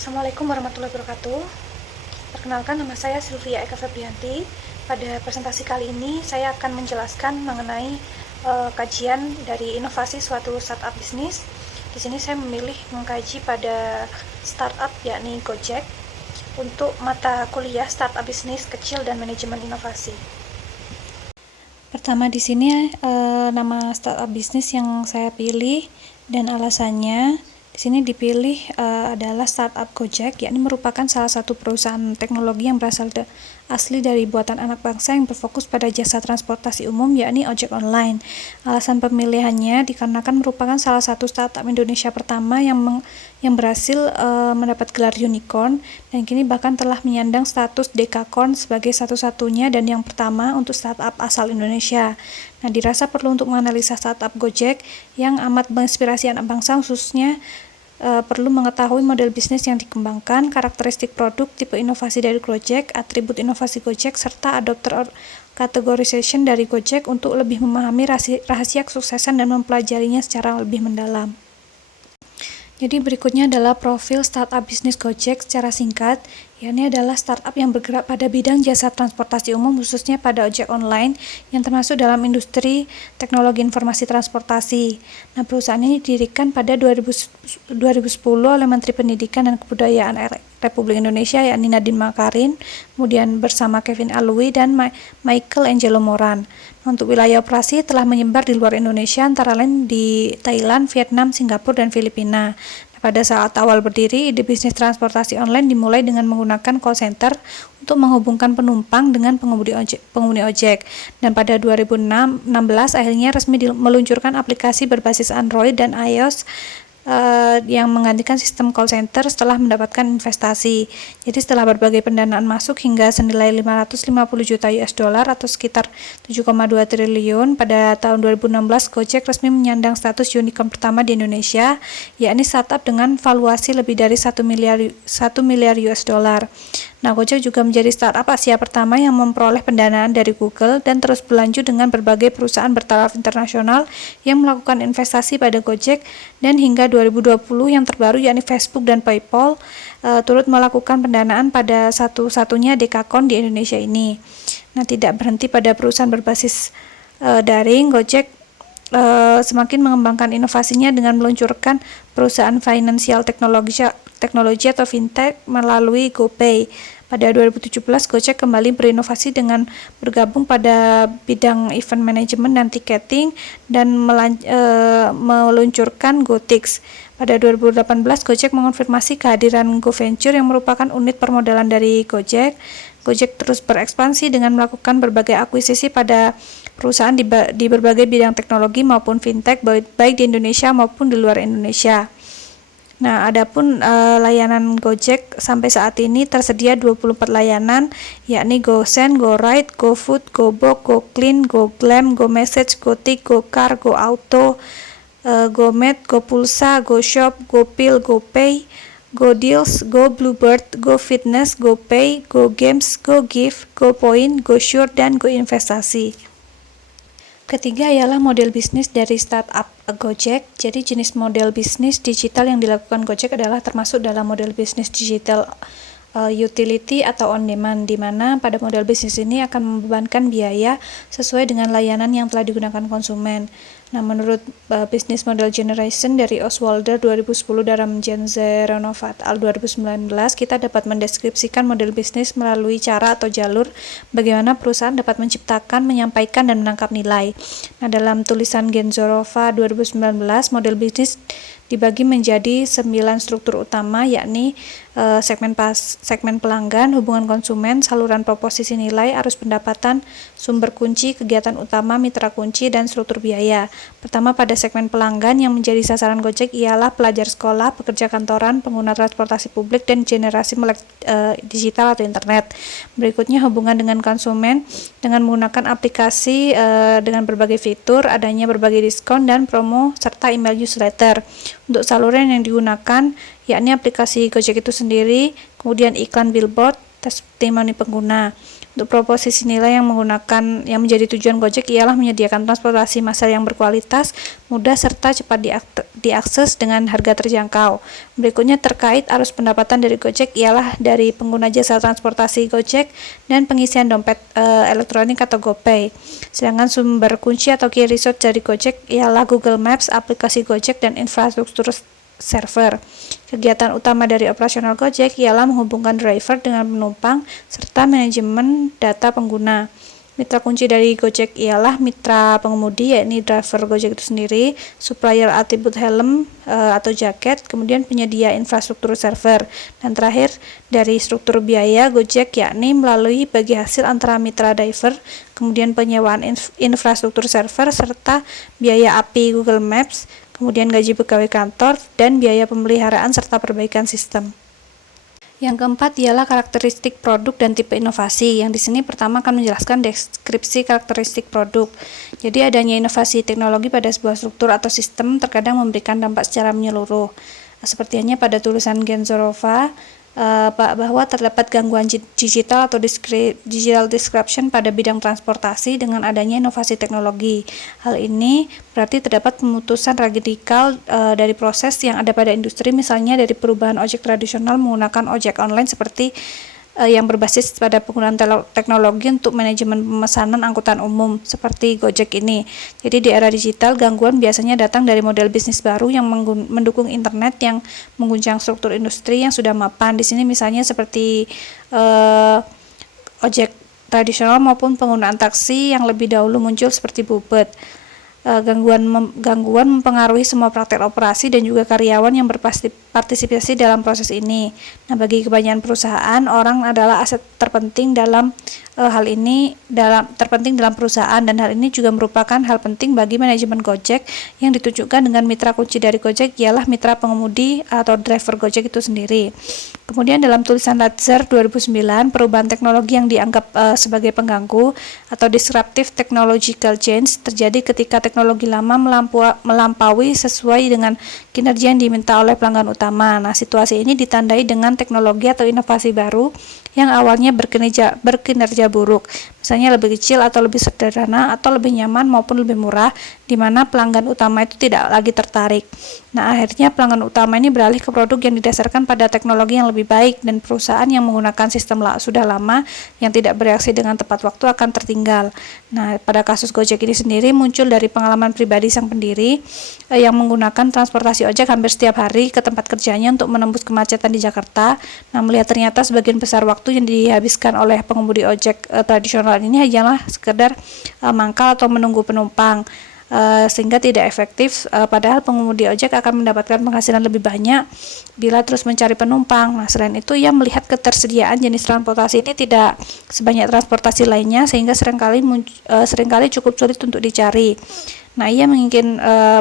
Assalamualaikum warahmatullahi wabarakatuh. Perkenalkan, nama saya Sylvia Eka Febrianti. Pada presentasi kali ini saya akan menjelaskan mengenai kajian dari inovasi suatu startup bisnis. Di sini saya memilih mengkaji pada startup yakni Gojek untuk mata kuliah startup bisnis kecil dan manajemen inovasi. Pertama di sini nama startup bisnis yang saya pilih dan alasannya. Di sini dipilih adalah startup Gojek, yakni merupakan salah satu perusahaan teknologi yang berasal asli dari buatan anak bangsa yang berfokus pada jasa transportasi umum, yakni ojek online. Alasan pemilihannya dikarenakan merupakan salah satu startup Indonesia pertama yang berhasil mendapat gelar unicorn dan kini bahkan telah menyandang status dekakorn sebagai satu-satunya dan yang pertama untuk startup asal Indonesia. Nah, dirasa perlu untuk menganalisa startup Gojek yang amat menginspirasi anak bangsa, khususnya perlu mengetahui model bisnis yang dikembangkan, karakteristik produk, tipe inovasi dari Gojek, atribut inovasi Gojek, serta adopter categorization dari Gojek untuk lebih memahami rahasia kesuksesan dan mempelajarinya secara lebih mendalam. Jadi berikutnya adalah profil startup bisnis Gojek secara singkat, yakni adalah startup yang bergerak pada bidang jasa transportasi umum khususnya pada ojek online yang termasuk dalam industri teknologi informasi transportasi. Nah, perusahaan ini didirikan pada 2010 oleh Menteri Pendidikan dan Kebudayaan Republik Indonesia yakni Nadiem Makarin, kemudian bersama Kevin Alui dan Michael Angelo Moran. Untuk wilayah operasi telah menyebar di luar Indonesia antara lain di Thailand, Vietnam, Singapura, dan Filipina. Pada saat awal berdiri, ide bisnis transportasi online dimulai dengan menggunakan call center untuk menghubungkan penumpang dengan pengemudi ojek. Dan pada 2016 akhirnya resmi meluncurkan aplikasi berbasis Android dan iOS yang menggantikan sistem call center setelah mendapatkan investasi. Jadi setelah berbagai pendanaan masuk hingga senilai 550 juta US dollar atau sekitar 7,2 triliun, pada tahun 2016 Gojek resmi menyandang status unicorn pertama di Indonesia, yakni startup dengan valuasi lebih dari 1 miliar US dollar. Nah, Gojek juga menjadi startup Asia pertama yang memperoleh pendanaan dari Google dan terus berlanjut dengan berbagai perusahaan bertaraf internasional yang melakukan investasi pada Gojek, dan hingga 2020 yang terbaru yakni Facebook dan PayPal turut melakukan pendanaan pada satu-satunya dekakorn di Indonesia ini. Nah, tidak berhenti pada perusahaan berbasis daring, Gojek semakin mengembangkan inovasinya dengan meluncurkan perusahaan finansial teknologi atau fintech melalui GoPay. Pada 2017, Gojek kembali berinovasi dengan bergabung pada bidang event management dan ticketing dan meluncurkan GoTix. Pada 2018, Gojek mengonfirmasi kehadiran GoVenture yang merupakan unit permodalan dari Gojek. Gojek terus berekspansi dengan melakukan berbagai akuisisi pada perusahaan di berbagai bidang teknologi maupun fintech baik di Indonesia maupun di luar Indonesia. Nah, adapun layanan Gojek sampai saat ini tersedia 24 layanan, yakni GoSend, GoRide, GoFood, GoBox, GoClean, GoGlam, GoMessage, GoTik, GoCar, GoAuto, GoMed, GoPulsa, GoShop, GoPil, GoPay, GoDeals, GoBluebird, GoFitness, GoPay, GoGames, GoGift, GoPoint, GoSure, dan GoInvestasi. Ketiga ialah model bisnis dari startup Gojek. Jadi jenis model bisnis digital yang dilakukan Gojek adalah termasuk dalam model bisnis digital utility atau on demand, di mana pada model bisnis ini akan membebankan biaya sesuai dengan layanan yang telah digunakan konsumen. Nah, menurut Business Model Generation dari Oswalder 2010 dalam Gen Z Renovat al 2019, kita dapat mendeskripsikan model bisnis melalui cara atau jalur bagaimana perusahaan dapat menciptakan, menyampaikan, dan menangkap nilai. Nah, dalam tulisan Gen Zorova 2019, model bisnis dibagi menjadi 9 struktur utama, yakni segmen pelanggan, hubungan konsumen, saluran proposisi nilai, arus pendapatan, sumber kunci, kegiatan utama, mitra kunci, dan struktur biaya. Pertama, pada segmen pelanggan yang menjadi sasaran Gojek ialah pelajar sekolah, pekerja kantoran, pengguna transportasi publik, dan generasi melek digital atau internet. Berikutnya, hubungan dengan konsumen dengan menggunakan aplikasi dengan berbagai fitur, adanya berbagai diskon dan promo, serta email newsletter. Untuk saluran yang digunakan yakni aplikasi Gojek itu sendiri, kemudian iklan billboard, testimoni pengguna. Untuk proposisi nilai yang menjadi tujuan Gojek ialah menyediakan transportasi massal yang berkualitas, mudah serta cepat diakses dengan harga terjangkau. Berikutnya terkait arus pendapatan dari Gojek ialah dari pengguna jasa transportasi Gojek dan pengisian dompet elektronik atau GoPay. Sedangkan sumber kunci atau key resource dari Gojek ialah Google Maps, aplikasi Gojek, dan infrastruktur server. Kegiatan utama dari operasional Gojek ialah menghubungkan driver dengan penumpang serta manajemen data pengguna. Mitra kunci dari Gojek ialah mitra pengemudi, yakni driver Gojek itu sendiri, supplier atribut helm atau jaket, kemudian penyedia infrastruktur server, dan terakhir dari struktur biaya Gojek, yakni melalui bagi hasil antara mitra driver, kemudian penyewaan infrastruktur server, serta biaya API Google Maps, kemudian gaji pegawai kantor, dan biaya pemeliharaan serta perbaikan sistem. Yang keempat ialah karakteristik produk dan tipe inovasi. Yang di sini pertama akan menjelaskan deskripsi karakteristik produk. Jadi adanya inovasi teknologi pada sebuah struktur atau sistem terkadang memberikan dampak secara menyeluruh. Seperti halnya pada tulisan Genzorova bahwa terdapat gangguan digital atau digital disruption pada bidang transportasi dengan adanya inovasi teknologi. Hal ini berarti terdapat pemutusan radikal dari proses yang ada pada industri, misalnya dari perubahan ojek tradisional menggunakan ojek online seperti yang berbasis pada penggunaan teknologi untuk manajemen pemesanan angkutan umum seperti Gojek ini. Jadi di era digital, gangguan biasanya datang dari model bisnis baru yang mendukung internet yang mengguncang struktur industri yang sudah mapan. Di sini misalnya seperti ojek tradisional maupun penggunaan taksi yang lebih dahulu muncul seperti Bubet. Gangguan mempengaruhi semua praktek operasi dan juga karyawan yang berpartisipasi dalam proses ini. Nah, bagi kebanyakan perusahaan, orang adalah aset terpenting dalam terpenting dalam perusahaan, dan hal ini juga merupakan hal penting bagi manajemen Gojek yang ditunjukkan dengan mitra kunci dari Gojek ialah mitra pengemudi atau driver Gojek itu sendiri. Kemudian dalam tulisan Lazer 2009, perubahan teknologi yang dianggap sebagai pengganggu atau disruptive technological change terjadi ketika teknologi lama melampaui sesuai dengan kinerja yang diminta oleh pelanggan utama. Nah, situasi ini ditandai dengan teknologi atau inovasi baru yang awalnya berkinerja buruk, misalnya lebih kecil atau lebih sederhana atau lebih nyaman maupun lebih murah, di mana pelanggan utama itu tidak lagi tertarik. Nah, akhirnya pelanggan utama ini beralih ke produk yang didasarkan pada teknologi yang lebih baik, dan perusahaan yang menggunakan sistem sudah lama yang tidak bereaksi dengan tepat waktu akan tertinggal. Nah, pada kasus Gojek ini sendiri muncul dari pengalaman pribadi sang pendiri yang menggunakan transportasi ojek hampir setiap hari ke tempat kerjanya untuk menembus kemacetan di Jakarta. Nah, melihat ternyata sebagian besar waktu yang dihabiskan oleh pengemudi ojek tradisional ini hanyalah sekedar mangkal atau menunggu penumpang, sehingga tidak efektif, padahal pengemudi ojek akan mendapatkan penghasilan lebih banyak bila terus mencari penumpang. Nah, selain itu ia melihat ketersediaan jenis transportasi ini tidak sebanyak transportasi lainnya, sehingga seringkali cukup sulit untuk dicari. Nah,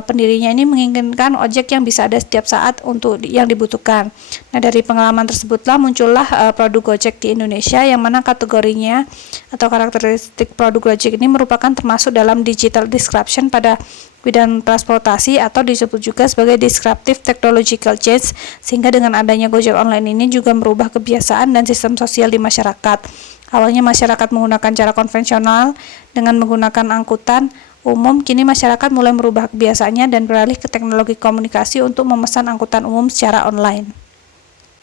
pendirinya ini menginginkan ojek yang bisa ada setiap saat untuk yang dibutuhkan. Nah, dari pengalaman tersebutlah muncullah produk Gojek di Indonesia, yang mana kategorinya atau karakteristik produk Gojek ini merupakan termasuk dalam digital disruption pada bidang transportasi atau disebut juga sebagai disruptive technological change, sehingga dengan adanya Gojek online ini juga merubah kebiasaan dan sistem sosial di masyarakat. Awalnya masyarakat menggunakan cara konvensional dengan menggunakan angkutan umum, kini masyarakat mulai merubah kebiasaannya dan beralih ke teknologi komunikasi untuk memesan angkutan umum secara online.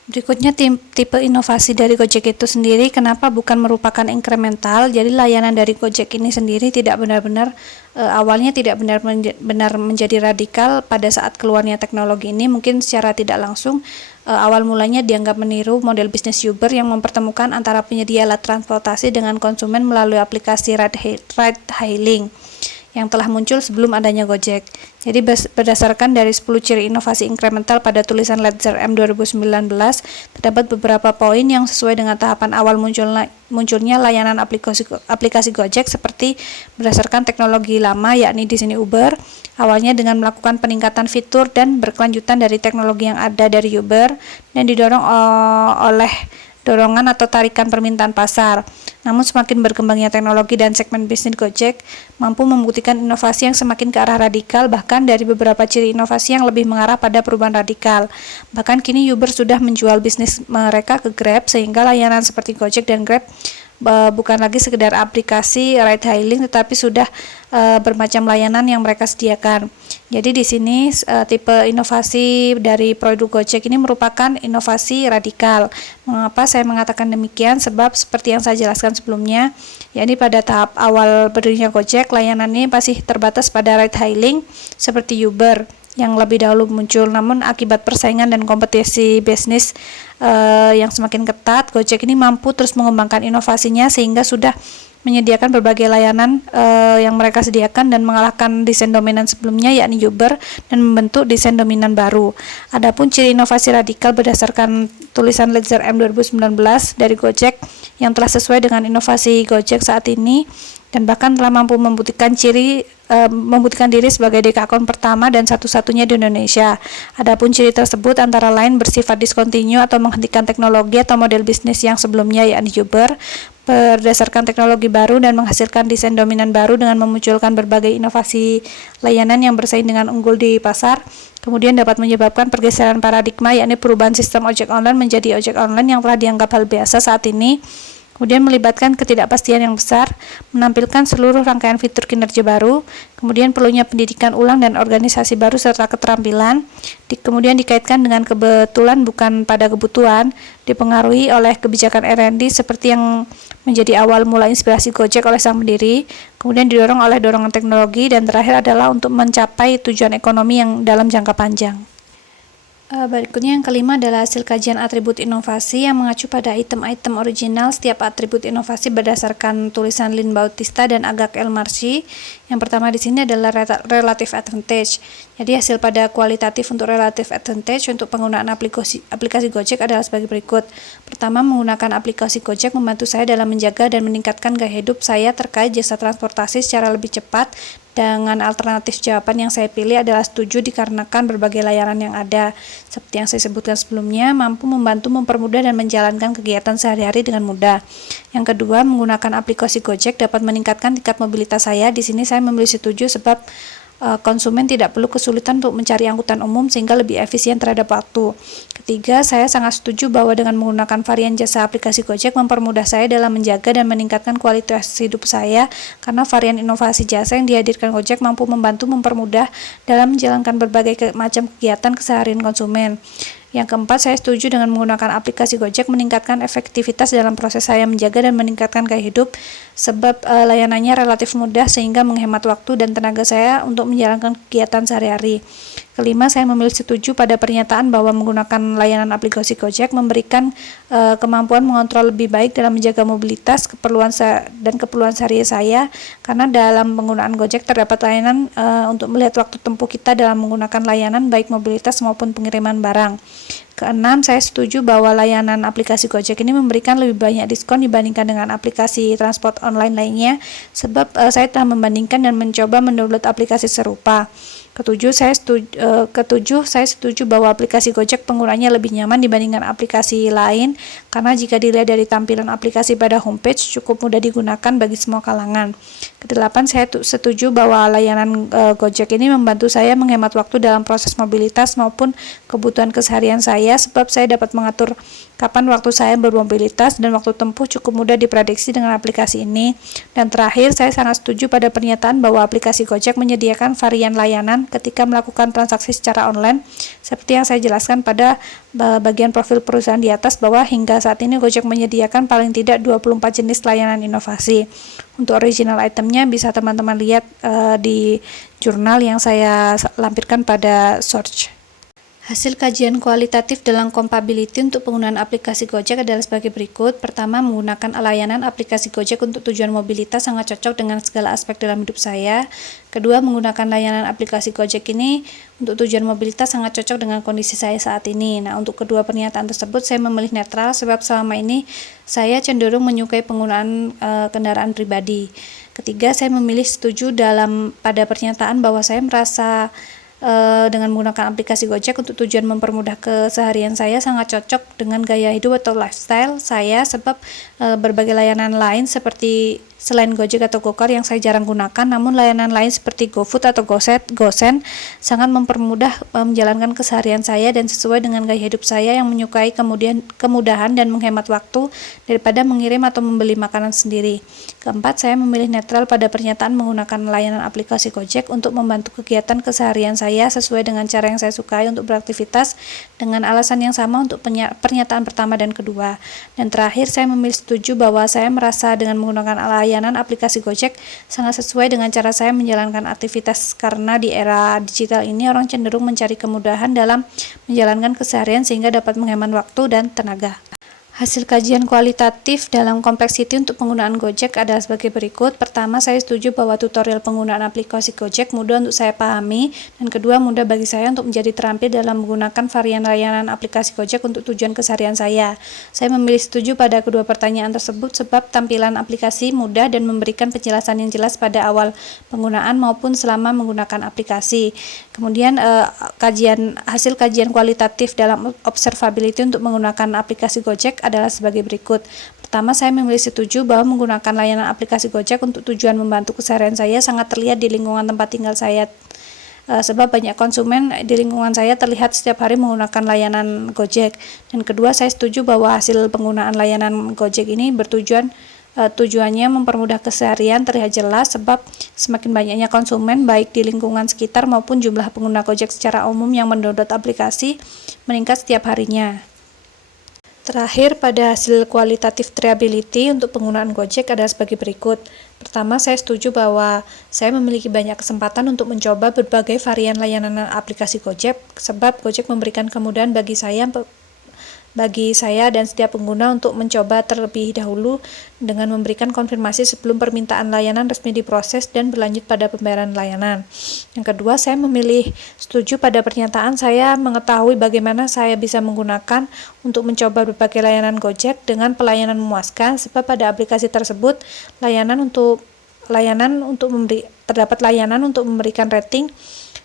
Berikutnya tipe inovasi dari Gojek itu sendiri, kenapa bukan merupakan incremental. Jadi layanan dari Gojek ini sendiri tidak awalnya tidak benar menjadi radikal pada saat keluarnya teknologi ini. Mungkin secara tidak langsung awal mulanya dianggap meniru model bisnis Uber yang mempertemukan antara penyedia alat transportasi dengan konsumen melalui aplikasi ride hailing yang telah muncul sebelum adanya Gojek. Jadi berdasarkan dari 10 ciri inovasi incremental pada tulisan Lazer M 2019, terdapat beberapa poin yang sesuai dengan tahapan awal munculnya layanan aplikasi Gojek, seperti berdasarkan teknologi lama, yakni di sini Uber, awalnya dengan melakukan peningkatan fitur dan berkelanjutan dari teknologi yang ada dari Uber, dan didorong oleh dorongan atau tarikan permintaan pasar. Namun semakin berkembangnya teknologi dan segmen bisnis Gojek mampu membuktikan inovasi yang semakin ke arah radikal, bahkan dari beberapa ciri inovasi yang lebih mengarah pada perubahan radikal. Bahkan kini Uber sudah menjual bisnis mereka ke Grab, sehingga layanan seperti Gojek dan Grab bukan lagi sekedar aplikasi ride hailing, tetapi sudah bermacam layanan yang mereka sediakan. Jadi di sini tipe inovasi dari produk Gojek ini merupakan inovasi radikal. Mengapa saya mengatakan demikian? Sebab seperti yang saya jelaskan sebelumnya, yakni pada tahap awal berdirinya Gojek, layanan ini masih terbatas pada ride hailing seperti Uber yang lebih dahulu muncul. Namun akibat persaingan dan kompetisi bisnis yang semakin ketat, Gojek ini mampu terus mengembangkan inovasinya sehingga sudah menyediakan berbagai layanan yang mereka sediakan dan mengalahkan desain dominan sebelumnya, yakni Uber, dan membentuk desain dominan baru. Adapun ciri inovasi radikal berdasarkan tulisan Ledger M 2019 dari Gojek yang telah sesuai dengan inovasi Gojek saat ini dan bahkan telah mampu membuktikan diri sebagai dekakon pertama dan satu-satunya di Indonesia. Adapun ciri tersebut antara lain bersifat discontinue atau menghentikan teknologi atau model bisnis yang sebelumnya, yakni Uber, berdasarkan teknologi baru dan menghasilkan desain dominan baru dengan memunculkan berbagai inovasi layanan yang bersaing dengan unggul di pasar. Kemudian dapat menyebabkan pergeseran paradigma, yakni perubahan sistem ojek online menjadi ojek online yang telah dianggap hal biasa saat ini. Kemudian melibatkan ketidakpastian yang besar, menampilkan seluruh rangkaian fitur kinerja baru, kemudian perlunya pendidikan ulang dan organisasi baru serta keterampilan, kemudian dikaitkan dengan kebetulan bukan pada kebutuhan, dipengaruhi oleh kebijakan R&D seperti yang menjadi awal mula inspirasi Gojek oleh sang pendiri, kemudian didorong oleh dorongan teknologi, dan terakhir adalah untuk mencapai tujuan ekonomi yang dalam jangka panjang. Berikutnya yang kelima adalah hasil kajian atribut inovasi yang mengacu pada item-item original setiap atribut inovasi berdasarkan tulisan Lynn Bautista dan Agag El Marsi. Yang pertama di sini adalah relative advantage. Jadi hasil pada kualitatif untuk relative advantage untuk penggunaan aplikasi Gojek adalah sebagai berikut. Pertama, menggunakan aplikasi Gojek membantu saya dalam menjaga dan meningkatkan gaya hidup saya terkait jasa transportasi secara lebih cepat. Dengan alternatif jawaban yang saya pilih adalah setuju dikarenakan berbagai layanan yang ada, seperti yang saya sebutkan sebelumnya, mampu membantu mempermudah dan menjalankan kegiatan sehari-hari dengan mudah. Yang kedua, menggunakan aplikasi Gojek dapat meningkatkan tingkat mobilitas saya. Di sini saya memilih setuju sebab konsumen tidak perlu kesulitan untuk mencari angkutan umum sehingga lebih efisien terhadap waktu. Ketiga, saya sangat setuju bahwa dengan menggunakan varian jasa aplikasi Gojek mempermudah saya dalam menjaga dan meningkatkan kualitas hidup saya, karena varian inovasi jasa yang dihadirkan Gojek mampu membantu mempermudah dalam menjalankan berbagai macam kegiatan keseharian konsumen. Yang keempat, saya setuju dengan menggunakan aplikasi Gojek meningkatkan efektivitas dalam proses saya menjaga dan meningkatkan gaya hidup, sebab layanannya relatif mudah sehingga menghemat waktu dan tenaga saya untuk menjalankan kegiatan sehari-hari. Kelima, saya memilih setuju pada pernyataan bahwa menggunakan layanan aplikasi Gojek memberikan kemampuan mengontrol lebih baik dalam menjaga mobilitas keperluan sehari saya, karena dalam penggunaan Gojek terdapat layanan untuk melihat waktu tempuh kita dalam menggunakan layanan baik mobilitas maupun pengiriman barang. Keenam, saya setuju bahwa layanan aplikasi Gojek ini memberikan lebih banyak diskon dibandingkan dengan aplikasi transport online lainnya, sebab saya telah membandingkan dan mencoba mendownload aplikasi serupa. Ketujuh, saya setuju bahwa aplikasi Gojek penggunanya lebih nyaman dibandingkan aplikasi lain, karena jika dilihat dari tampilan aplikasi pada homepage cukup mudah digunakan bagi semua kalangan. Kedelapan, saya setuju bahwa layanan Gojek ini membantu saya menghemat waktu dalam proses mobilitas maupun kebutuhan keseharian saya, sebab saya dapat mengatur kapan waktu saya bermobilitas dan waktu tempuh cukup mudah diprediksi dengan aplikasi ini. Dan terakhir, saya sangat setuju pada pernyataan bahwa aplikasi Gojek menyediakan varian layanan ketika melakukan transaksi secara online, seperti yang saya jelaskan pada bagian profil perusahaan di atas, bahwa hingga saat ini Gojek menyediakan paling tidak 24 jenis layanan inovasi. Untuk original itemnya bisa teman-teman lihat di jurnal yang saya lampirkan pada search. Hasil kajian kualitatif dalam compatibility untuk penggunaan aplikasi Gojek adalah sebagai berikut. Pertama, menggunakan layanan aplikasi Gojek untuk tujuan mobilitas sangat cocok dengan segala aspek dalam hidup saya. Kedua, menggunakan layanan aplikasi Gojek ini untuk tujuan mobilitas sangat cocok dengan kondisi saya saat ini. Nah, untuk kedua pernyataan tersebut saya memilih netral sebab selama ini saya cenderung menyukai penggunaan kendaraan pribadi. Ketiga, saya memilih setuju pada pernyataan bahwa saya merasa dengan menggunakan aplikasi Gojek untuk tujuan mempermudah keseharian saya sangat cocok dengan gaya hidup atau lifestyle saya, sebab berbagai layanan lain seperti selain Gojek atau Gokar yang saya jarang gunakan, namun layanan lain seperti GoFood atau GoSend sangat mempermudah menjalankan keseharian saya dan sesuai dengan gaya hidup saya yang menyukai kemudahan dan menghemat waktu daripada mengirim atau membeli makanan sendiri. Keempat, saya memilih netral pada pernyataan menggunakan layanan aplikasi Gojek untuk membantu kegiatan keseharian saya sesuai dengan cara yang saya sukai untuk beraktivitas dengan alasan yang sama untuk pernyataan pertama dan kedua. Dan terakhir, saya memilih setuju bahwa saya merasa dengan menggunakan layanan aplikasi Gojek sangat sesuai dengan cara saya menjalankan aktivitas, karena di era digital ini orang cenderung mencari kemudahan dalam menjalankan keseharian sehingga dapat menghemat waktu dan tenaga. Hasil kajian kualitatif dalam Complexity untuk penggunaan Gojek adalah sebagai berikut. Pertama, saya setuju bahwa tutorial penggunaan aplikasi Gojek mudah untuk saya pahami, dan kedua, mudah bagi saya untuk menjadi terampil dalam menggunakan varian layanan aplikasi Gojek untuk tujuan keseharian saya. Saya memilih setuju pada kedua pertanyaan tersebut sebab tampilan aplikasi mudah dan memberikan penjelasan yang jelas pada awal penggunaan maupun selama menggunakan aplikasi. Kemudian hasil kajian kualitatif dalam observability untuk menggunakan aplikasi Gojek adalah sebagai berikut. Pertama, saya memilih setuju bahwa menggunakan layanan aplikasi Gojek untuk tujuan membantu keseharian saya sangat terlihat di lingkungan tempat tinggal saya, sebab banyak konsumen di lingkungan saya terlihat setiap hari menggunakan layanan Gojek. Dan kedua, saya setuju bahwa hasil penggunaan layanan Gojek ini tujuannya mempermudah keseharian terlihat jelas, sebab semakin banyaknya konsumen baik di lingkungan sekitar maupun jumlah pengguna Gojek secara umum yang mendownload aplikasi meningkat setiap harinya. Terakhir, pada hasil kualitatif triability untuk penggunaan Gojek adalah sebagai berikut. Pertama, saya setuju bahwa saya memiliki banyak kesempatan untuk mencoba berbagai varian layanan aplikasi Gojek, sebab Gojek memberikan kemudahan bagi saya dan setiap pengguna untuk mencoba terlebih dahulu dengan memberikan konfirmasi sebelum permintaan layanan resmi diproses dan berlanjut pada pembayaran layanan. Yang kedua, saya memilih setuju pada pernyataan saya mengetahui bagaimana saya bisa menggunakan untuk mencoba berbagai layanan Gojek dengan pelayanan memuaskan, sebab pada aplikasi tersebut terdapat layanan untuk memberikan rating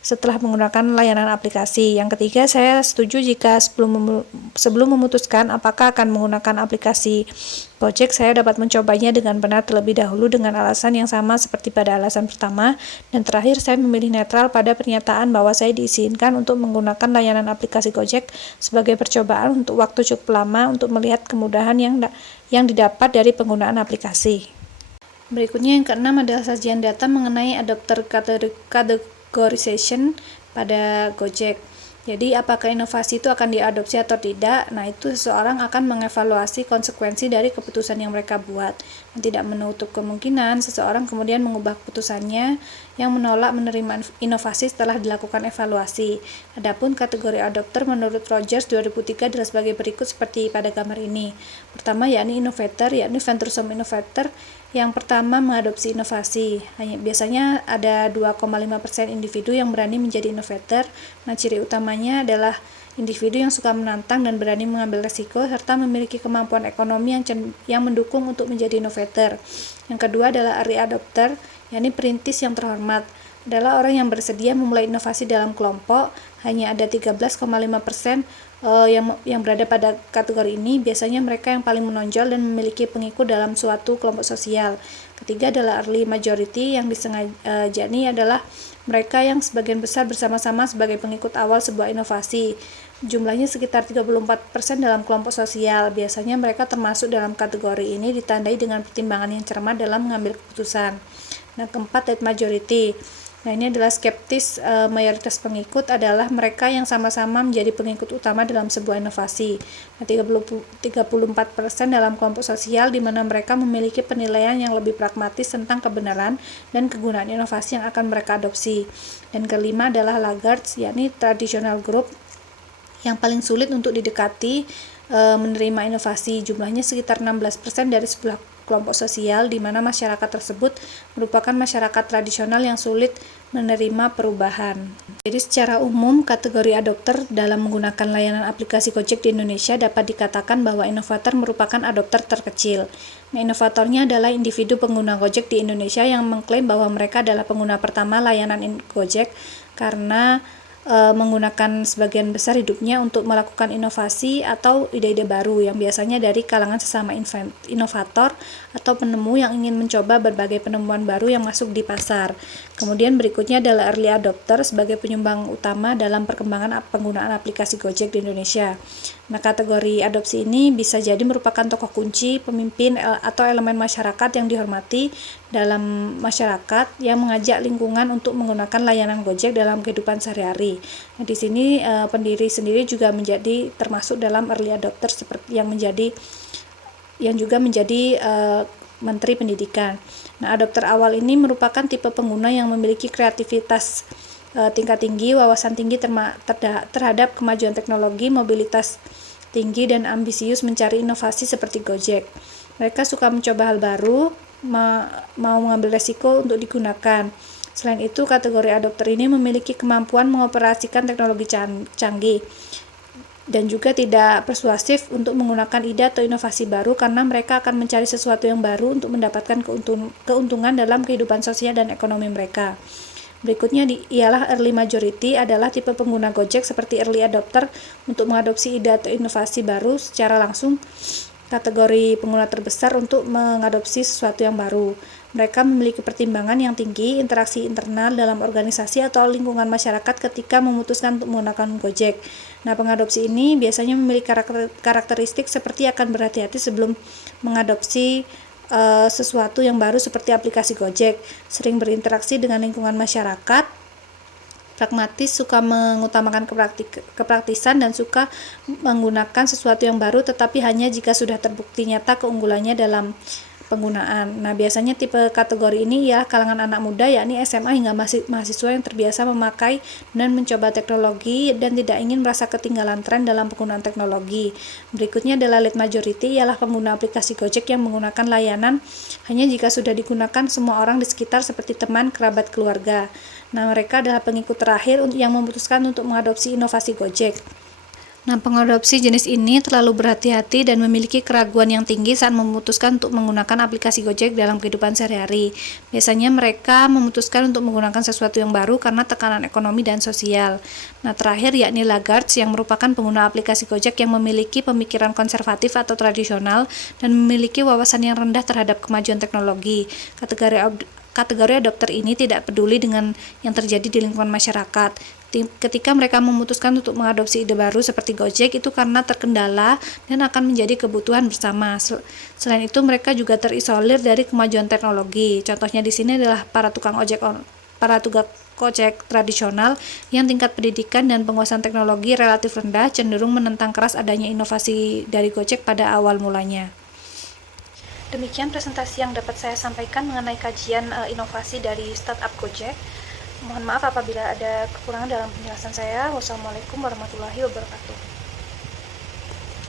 setelah menggunakan layanan aplikasi. Yang ketiga, saya setuju jika sebelum memutuskan apakah akan menggunakan aplikasi Gojek, saya dapat mencobanya dengan benar terlebih dahulu dengan alasan yang sama seperti pada alasan pertama. Dan terakhir, saya memilih netral pada pernyataan bahwa saya diizinkan untuk menggunakan layanan aplikasi Gojek sebagai percobaan untuk waktu cukup lama untuk melihat kemudahan yang didapat dari penggunaan aplikasi. Berikutnya yang keenam adalah sajian data mengenai adopter categorization pada Gojek. Jadi apakah inovasi itu akan diadopsi atau tidak? Nah, itu seseorang akan mengevaluasi konsekuensi dari keputusan yang mereka buat. Dan tidak menutup kemungkinan seseorang kemudian mengubah keputusannya yang menolak menerima inovasi setelah dilakukan evaluasi. Adapun kategori adopter menurut Rogers 2003 adalah sebagai berikut seperti pada gambar ini. Pertama, yakni innovator, yakni venturesome innovator. Yang pertama, mengadopsi inovasi. Biasanya ada 2,5% individu yang berani menjadi innovator. Nah, ciri utamanya adalah individu yang suka menantang dan berani mengambil resiko, serta memiliki kemampuan ekonomi yang mendukung untuk menjadi innovator. Yang kedua adalah early adopter, yakni perintis yang terhormat. Adalah orang yang bersedia memulai inovasi dalam kelompok. Hanya ada 13,5% yang berada pada kategori ini. Biasanya mereka yang paling menonjol dan memiliki pengikut dalam suatu kelompok sosial. Ketiga adalah early majority, yang disengajani adalah mereka yang sebagian besar bersama-sama sebagai pengikut awal sebuah inovasi. Jumlahnya sekitar 34% dalam kelompok sosial. Biasanya mereka termasuk dalam kategori ini ditandai dengan pertimbangan yang cermat dalam mengambil keputusan. Nah, keempat, late majority. Nah, ini adalah skeptis. Mayoritas pengikut adalah mereka yang sama-sama menjadi pengikut utama dalam sebuah inovasi. Nah, 34% dalam kelompok sosial di mana mereka memiliki penilaian yang lebih pragmatis tentang kebenaran dan kegunaan inovasi yang akan mereka adopsi. Dan kelima adalah laggards, yakni traditional group yang paling sulit untuk didekati menerima inovasi. Jumlahnya sekitar 16% dari sebuah kelompok sosial di mana masyarakat tersebut merupakan masyarakat tradisional yang sulit menerima perubahan. Jadi secara umum kategori adopter dalam menggunakan layanan aplikasi Gojek di Indonesia dapat dikatakan bahwa inovator merupakan adopter terkecil. Nah, inovatornya adalah individu pengguna Gojek di Indonesia yang mengklaim bahwa mereka adalah pengguna pertama layanan Gojek karena menggunakan sebagian besar hidupnya untuk melakukan inovasi atau ide-ide baru yang biasanya dari kalangan sesama inovator atau penemu yang ingin mencoba berbagai penemuan baru yang masuk di pasar. Kemudian berikutnya adalah early adopter sebagai penyumbang utama dalam perkembangan penggunaan aplikasi Gojek di Indonesia. Nah, kategori adopsi ini bisa jadi merupakan tokoh kunci, pemimpin atau elemen masyarakat yang dihormati dalam masyarakat yang mengajak lingkungan untuk menggunakan layanan Gojek dalam kehidupan sehari-hari. Nah, di sini pendiri sendiri juga menjadi termasuk dalam early adopter seperti yang juga menjadi Menteri Pendidikan. Nah, adopter awal ini merupakan tipe pengguna yang memiliki kreativitas tingkat tinggi, wawasan tinggi terhadap kemajuan teknologi, mobilitas tinggi, dan ambisius mencari inovasi seperti Gojek. Mereka suka mencoba hal baru, mau mengambil resiko untuk digunakan. Selain itu, kategori adopter ini memiliki kemampuan mengoperasikan teknologi canggih dan juga tidak persuasif untuk menggunakan ide atau inovasi baru karena mereka akan mencari sesuatu yang baru untuk mendapatkan keuntungan dalam kehidupan sosial dan ekonomi mereka. Berikutnya ialah early majority, adalah tipe pengguna Gojek seperti early adopter untuk mengadopsi ide atau inovasi baru secara langsung. Kategori pengguna terbesar untuk mengadopsi sesuatu yang baru. Mereka memiliki pertimbangan yang tinggi, interaksi internal dalam organisasi atau lingkungan masyarakat ketika memutuskan untuk menggunakan Gojek. Nah, pengadopsi ini biasanya memiliki karakteristik seperti akan berhati-hati sebelum mengadopsi sesuatu yang baru seperti aplikasi Gojek, sering berinteraksi dengan lingkungan masyarakat, pragmatis, suka mengutamakan kepraktisan, dan suka menggunakan sesuatu yang baru tetapi hanya jika sudah terbukti nyata keunggulannya dalam penggunaan. Nah, biasanya tipe kategori ini ya kalangan anak muda, yakni SMA hingga mahasiswa yang terbiasa memakai dan mencoba teknologi dan tidak ingin merasa ketinggalan tren dalam penggunaan teknologi. Berikutnya adalah late majority, ialah pengguna aplikasi Gojek yang menggunakan layanan hanya jika sudah digunakan semua orang di sekitar seperti teman, kerabat, keluarga. Nah, mereka adalah pengikut terakhir yang memutuskan untuk mengadopsi inovasi Gojek. Nah, pengadopsi jenis ini terlalu berhati-hati dan memiliki keraguan yang tinggi saat memutuskan untuk menggunakan aplikasi Gojek dalam kehidupan sehari-hari. Biasanya mereka memutuskan untuk menggunakan sesuatu yang baru karena tekanan ekonomi dan sosial. Nah, terakhir yakni laggards yang merupakan pengguna aplikasi Gojek yang memiliki pemikiran konservatif atau tradisional dan memiliki wawasan yang rendah terhadap kemajuan teknologi. Kategori adopter ini tidak peduli dengan yang terjadi di lingkungan masyarakat. Ketika mereka memutuskan untuk mengadopsi ide baru seperti Gojek, itu karena terkendala dan akan menjadi kebutuhan bersama. Selain itu, mereka juga terisolir dari kemajuan teknologi. Contohnya di sini adalah para tukang ojek tradisional yang tingkat pendidikan dan penguasaan teknologi relatif rendah, cenderung menentang keras adanya inovasi dari Gojek pada awal mulanya. Demikian presentasi yang dapat saya sampaikan mengenai kajian inovasi dari startup Gojek. Mohon maaf apabila ada kekurangan dalam penjelasan saya. Wassalamualaikum warahmatullahi wabarakatuh.